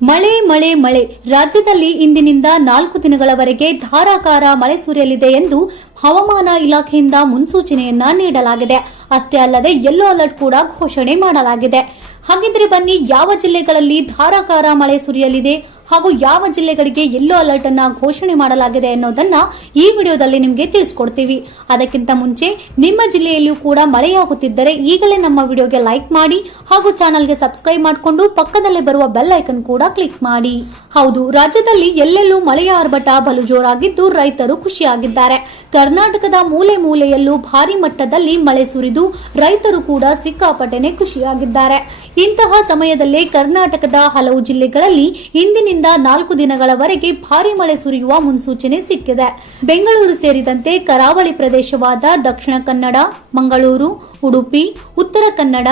ಮಳೆ ಮಳೆ ಮಳೆ ರಾಜ್ಯದಲ್ಲಿ ಇಂದಿನಿಂದ 4 ದಿನಗಳವರೆಗೆ ಧಾರಾಕಾರ ಮಳೆ ಸುರಿಯಲಿದೆ ಎಂದು ಹವಾಮಾನ ಇಲಾಖೆಯಿಂದ ಮುನ್ಸೂಚನೆಯನ್ನ ನೀಡಲಾಗಿದೆ. ಅಷ್ಟೇ ಅಲ್ಲದೆ ಯೆಲ್ಲೋ ಅಲರ್ಟ್ ಕೂಡ ಘೋಷಣೆ ಮಾಡಲಾಗಿದೆ. ಹಾಗಿದ್ರೆ ಬನ್ನಿ, ಯಾವ ಜಿಲ್ಲೆಗಳಲ್ಲಿ ಧಾರಾಕಾರ ಮಳೆ ಸುರಿಯಲಿದೆ ಹಾಗೂ ಯಾವ ಜಿಲ್ಲೆಗಳಿಗೆ ಯೆಲ್ಲೋ ಅಲರ್ಟ್ ಅನ್ನ ಘೋಷಣೆ ಮಾಡಲಾಗಿದೆ ಅನ್ನೋದನ್ನ ಈ ವಿಡಿಯೋದಲ್ಲಿ ನಿಮಗೆ ತಿಳಿಸ್ಕೊಡ್ತೀವಿ. ಅದಕ್ಕಿಂತ ಮುಂಚೆ ನಿಮ್ಮ ಜಿಲ್ಲೆಯಲ್ಲಿಯೂ ಕೂಡ ಮಳೆಯಾಗುತ್ತಿದ್ದರೆ ಈಗಲೇ ನಮ್ಮ ವಿಡಿಯೋಗೆ ಲೈಕ್ ಮಾಡಿ ಹಾಗೂ ಚಾನೆಲ್ಗೆ ಸಬ್ಸ್ಕ್ರೈಬ್ ಮಾಡಿಕೊಂಡು ಪಕ್ಕದಲ್ಲೇ ಬರುವ ಬೆಲ್ ಐಕನ್ ಕೂಡ ಕ್ಲಿಕ್ ಮಾಡಿ. ಹೌದು, ರಾಜ್ಯದಲ್ಲಿ ಎಲ್ಲೆಲ್ಲೂ ಮಳೆಯ ಆರ್ಭಟ ಬಲು ಜೋರಾಗಿದ್ದು ರೈತರು ಖುಷಿಯಾಗಿದ್ದಾರೆ. ಕರ್ನಾಟಕದ ಮೂಲೆ ಮೂಲೆಯಲ್ಲೂ ಭಾರಿ ಮಟ್ಟದಲ್ಲಿ ಮಳೆ ಸುರಿದು ರೈತರು ಕೂಡ ಸಿಕ್ಕಾಪಟ್ಟೆನೆ ಖುಷಿಯಾಗಿದ್ದಾರೆ. ಇಂತಹ ಸಮಯದಲ್ಲೇ ಕರ್ನಾಟಕದ ಹಲವು ಜಿಲ್ಲೆಗಳಲ್ಲಿ ಇಂದಿನಿಂದ 4 ದಿನಗಳವರೆಗೆ ಭಾರಿ ಮಳೆ ಸುರಿಯುವ ಮುನ್ಸೂಚನೆ ಸಿಕ್ಕಿದೆ. ಬೆಂಗಳೂರು ಸೇರಿದಂತೆ ಕರಾವಳಿ ಪ್ರದೇಶವಾದ ದಕ್ಷಿಣ ಕನ್ನಡ, ಮಂಗಳೂರು, ಉಡುಪಿ, ಉತ್ತರ ಕನ್ನಡ,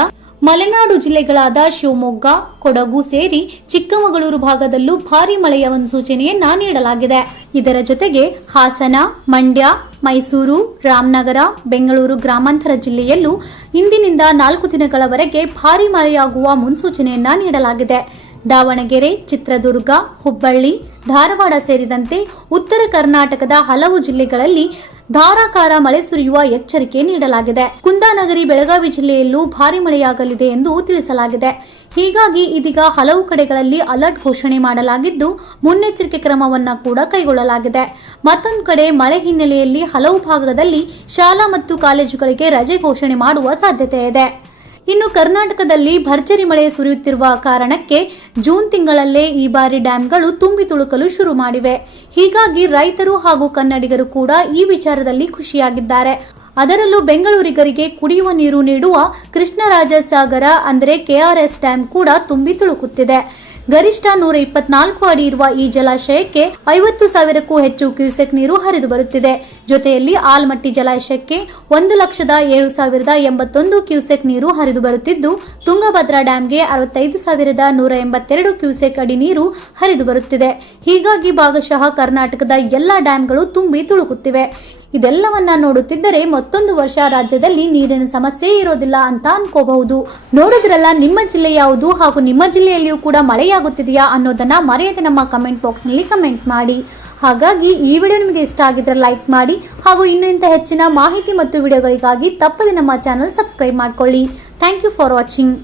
ಮಲೆನಾಡು ಜಿಲ್ಲೆಗಳಾದ ಶಿವಮೊಗ್ಗ, ಕೊಡಗು ಸೇರಿ ಚಿಕ್ಕಮಗಳೂರು ಭಾಗದಲ್ಲೂ ಭಾರಿ ಮಳೆಯ ಮುನ್ಸೂಚನೆಯನ್ನ ನೀಡಲಾಗಿದೆ. ಇದರ ಜೊತೆಗೆ ಹಾಸನ, ಮಂಡ್ಯ, ಮೈಸೂರು, ರಾಮನಗರ, ಬೆಂಗಳೂರು ಗ್ರಾಮಾಂತರ ಜಿಲ್ಲೆಯಲ್ಲೂ ಇಂದಿನಿಂದ 4 ದಿನಗಳವರೆಗೆ ಭಾರಿ ಮಳೆಯಾಗುವ ಮುನ್ಸೂಚನೆಯನ್ನ ನೀಡಲಾಗಿದೆ. ದಾವಣಗೆರೆ, ಚಿತ್ರದುರ್ಗ, ಹುಬ್ಬಳ್ಳಿ, ಧಾರವಾಡ ಸೇರಿದಂತೆ ಉತ್ತರ ಕರ್ನಾಟಕದ ಹಲವು ಜಿಲ್ಲೆಗಳಲ್ಲಿ ಧಾರಾಕಾರ ಮಳೆ ಸುರಿಯುವ ಎಚ್ಚರಿಕೆ ನೀಡಲಾಗಿದೆ. ಕುಂದಾನಗರಿ, ಬೆಳಗಾವಿ ಜಿಲ್ಲೆಯಲ್ಲೂ ಭಾರಿ ಮಳೆಯಾಗಲಿದೆ ಎಂದು ತಿಳಿಸಲಾಗಿದೆ. ಹೀಗಾಗಿ ಇದೀಗ ಹಲವು ಕಡೆಗಳಲ್ಲಿ ಅಲರ್ಟ್ ಘೋಷಣೆ ಮಾಡಲಾಗಿದ್ದು ಮುನ್ನೆಚ್ಚರಿಕೆ ಕ್ರಮವನ್ನ ಕೂಡ ಕೈಗೊಳ್ಳಲಾಗಿದೆ. ಮತ್ತೊಂದು ಕಡೆ ಮಳೆ ಹಿನ್ನೆಲೆಯಲ್ಲಿ ಹಲವು ಭಾಗದಲ್ಲಿ ಶಾಲಾ ಮತ್ತು ಕಾಲೇಜುಗಳಿಗೆ ರಜೆ ಘೋಷಣೆ ಮಾಡುವ ಸಾಧ್ಯತೆ ಇದೆ. ಇನ್ನು ಕರ್ನಾಟಕದಲ್ಲಿ ಭರ್ಜರಿ ಮಳೆ ಸುರಿಯುತ್ತಿರುವ ಕಾರಣಕ್ಕೆ ಜೂನ್ ತಿಂಗಳಲ್ಲೇ ಈ ಬಾರಿ ಡ್ಯಾಂಗಳು ತುಂಬಿ ತುಳುಕಲು ಶುರು ಮಾಡಿವೆ. ಹೀಗಾಗಿ ರೈತರು ಹಾಗೂ ಕನ್ನಡಿಗರು ಕೂಡ ಈ ವಿಚಾರದಲ್ಲಿ ಖುಷಿಯಾಗಿದ್ದಾರೆ. ಅದರಲ್ಲೂ ಬೆಂಗಳೂರಿಗರಿಗೆ ಕುಡಿಯುವ ನೀರು ನೀಡುವ ಕೃಷ್ಣರಾಜಸಾಗರ ಅಂದರೆ ಕೆಆರ್ಎಸ್ ಡ್ಯಾಂ ಕೂಡ ತುಂಬಿ ತುಳುಕುತ್ತಿದೆ. ಗರಿಷ್ಠ 124 ಅಡಿ ಇರುವ ಈ ಜಲಾಶಯಕ್ಕೆ 50,000ಕ್ಕೂ ಹೆಚ್ಚು ಕ್ಯೂಸೆಕ್ ನೀರು ಹರಿದು ಬರುತ್ತಿದೆ. ಜೊತೆಯಲ್ಲಿ ಆಲ್ಮಟ್ಟಿ ಜಲಾಶಯಕ್ಕೆ 1,07,081 ಕ್ಯೂಸೆಕ್ ನೀರು ಹರಿದು ಬರುತ್ತಿದ್ದು, ತುಂಗಭದ್ರಾ ಡ್ಯಾಂಗೆ 65,182 ಕ್ಯೂಸೆಕ್ ಅಡಿ ನೀರು ಹರಿದು ಬರುತ್ತಿದೆ. ಹೀಗಾಗಿ ಭಾಗಶಃ ಕರ್ನಾಟಕದ ಎಲ್ಲಾ ಡ್ಯಾಂಗಳು ತುಂಬಿ ತುಳುಕುತ್ತಿವೆ. ಇದೆಲ್ಲವನ್ನ ನೋಡುತ್ತಿದ್ದರೆ ಮತ್ತೊಂದು ವರ್ಷ ರಾಜ್ಯದಲ್ಲಿ ನೀರಿನ ಸಮಸ್ಯೆ ಇರೋದಿಲ್ಲ ಅಂತ ಅನ್ಕೋಬಹುದು. ನೋಡಿದ್ರಲ್ಲ, ನಿಮ್ಮ ಜಿಲ್ಲೆ ಯಾವುದು ಹಾಗೂ ನಿಮ್ಮ ಜಿಲ್ಲೆಯಲ್ಲಿಯೂ ಕೂಡ ಮಳೆಯಾಗುತ್ತಿದೆಯಾ ಅನ್ನೋದನ್ನ ಮರೆಯದೆ ನಮ್ಮ ಕಮೆಂಟ್ ಬಾಕ್ಸ್ ನಲ್ಲಿ ಕಮೆಂಟ್ ಮಾಡಿ. ಹಾಗಾಗಿ ಈ ವಿಡಿಯೋ ನಿಮಗೆ ಇಷ್ಟ ಆಗಿದ್ರೆ ಲೈಕ್ ಮಾಡಿ ಹಾಗೂ ಇನ್ನೂ ಇಂಥ ಹೆಚ್ಚಿನ ಮಾಹಿತಿ ಮತ್ತು ವಿಡಿಯೋಗಳಿಗಾಗಿ ತಪ್ಪದೆ ನಮ್ಮ ಚಾನೆಲ್ ಸಬ್ಸ್ಕ್ರೈಬ್ ಮಾಡ್ಕೊಳ್ಳಿ. Thank you for watching.